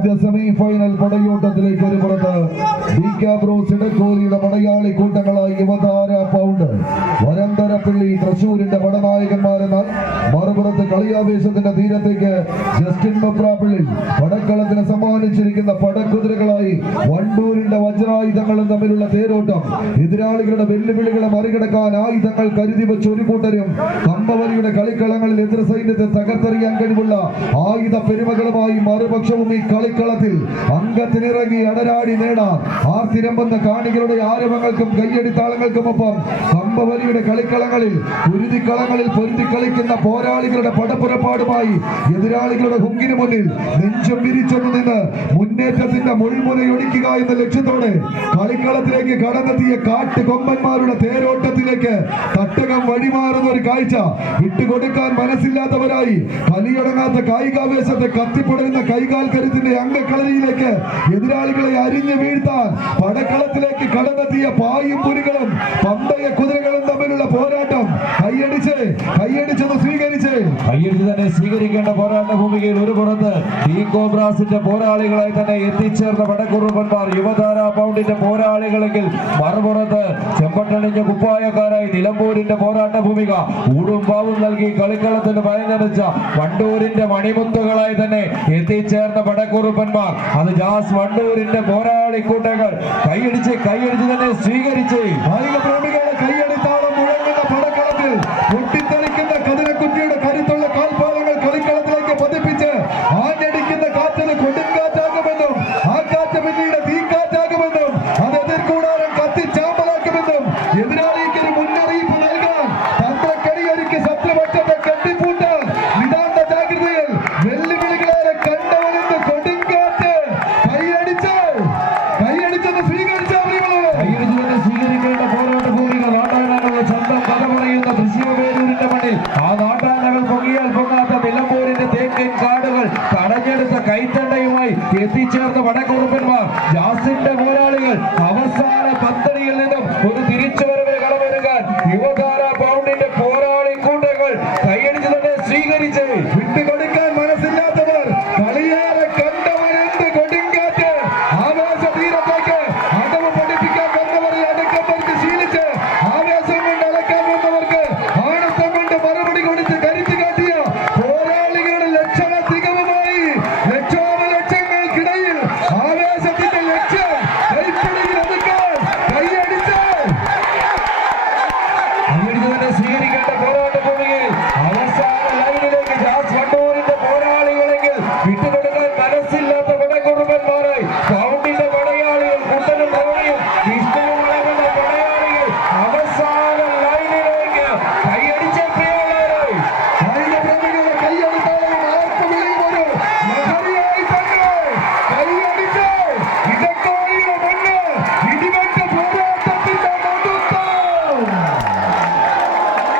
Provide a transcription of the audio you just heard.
ആദ്യ semi final പടയോട്ടത്തിലേക്ക് ഒരു പുറത്ത് ബ്രോസ് ഇടക്കോലിയുടെ പടയാളി കൂട്ടങ്ങളായി യുവതാര പൗണ്ട് വരന്തരപ്പള്ളി തൃശൂരിന്റെ പടനായകന്മാരെന്നാൽ മറുപുറത്ത് കളിയാവേശത്തിന്റെ തീരത്തേക്ക് ജസ്റ്റിൻ മെബ്രാപ്പള്ളി പടക്കളത്തിന് സമ്മാനിച്ചിരിക്കുന്ന പടക്കുതിരകളായി വണ്ടൂരിന്റെ വജ്രായുധങ്ങളും തമ്മിലുള്ള തേരോട്ടം. എതിരാളികളുടെ വെല്ലുവിളികളെ മറികടക്കാൻ ആയുധങ്ങൾ കരുതി വെച്ച ഒരു കൂട്ടരും കമ്പവലിയുടെ കളിക്കളങ്ങളിൽ എതിർ സൈന്യത്തെ തകർത്തെറിയാൻ കഴിവുള്ള ആയുധ പെരുമകളുമായി മറുപക്ഷവും ഈ കളിക്കളത്തിൽ അംഗത്തിനിറങ്ങി അടരാടി നേടാൻ ആർത്തിരമ്പുന്ന കാണികളുടെ ആരവങ്ങൾക്കും കയ്യടിത്താളങ്ങൾക്കുമൊപ്പം കമ്പവലിയുടെ കളിക്കളങ്ങളിൽ കുരുതിക്കളങ്ങളിൽ പൊരുതി കളിക്കുന്ന പോരാളികളുടെ പടപ്പുറപ്പാടുമായി എതിരാളികളുടെ ഹുങ്കിന് മുന്നിൽ നെഞ്ചും വിരിച്ചൊന്നു നിന്ന് മുന്നേറ്റത്തിന്റെ മുൾമുനയൊടിക്കുക എന്ന ലക്ഷ്യത്തോടെ കളിക്കളത്തിലേക്ക് കടന്നെത്തിയ കാട്ടുകൊമ്പന്മാരുടെ തേരോട്ടത്തിലേക്ക് തട്ടകം വഴിമാറുന്ന ഒരു കാഴ്ച വിട്ടുകൊടുക്കാൻ മനസ്സില്ലാത്തവരായി കലിയടങ്ങാത്ത കായികാവേശത്തെ കത്തിപ്പടരുന്ന കൈകാൽ കരുത്തിന്റെ അംഗക്കളരിയിലേക്ക് എതിരാളികളെ അരിഞ്ഞു വീഴ്ത്താൻ പടക്കളത്തിലേക്ക് കടന്നെത്തിയ പായും പുലികളും പന്തയ കുതിരകളും തമ്മിലുള്ള പോരാട്ടം കൈയടിച്ചത് സ്വീകരിച്ച് തന്നെ സ്വീകരിക്കേണ്ട പോരാട്ട ഭൂമികയിൽ ഒരു പുറത്ത് കോബ്രാസിന്റെ പോരാളികളായി തന്നെ എത്തിച്ചേർന്ന പടക്കുറുപ്പന്മാർ യുവതാര പൗണ്ടിന്റെ പോരാളികളെങ്കിൽ മറുപുറത്ത് ചെമ്പട്ടണിഞ്ഞ കുപ്പായക്കാരായി നിലമ്പൂരിന്റെ പോരാട്ട ഭൂമിക ഊടും പാവും നൽകി കളിക്കളത്തിന് ഭയന്നടിച്ച വണ്ടൂരിന്റെ മണിമുത്തുകളായി തന്നെ എത്തിച്ചേർന്ന പടക്കുറുപ്പന്മാർ. അത് ജാസ് വണ്ടൂരിന്റെ പോരാളി കൂട്ടങ്ങൾ കൈയടിച്ച് തന്നെ സ്വീകരിച്ച്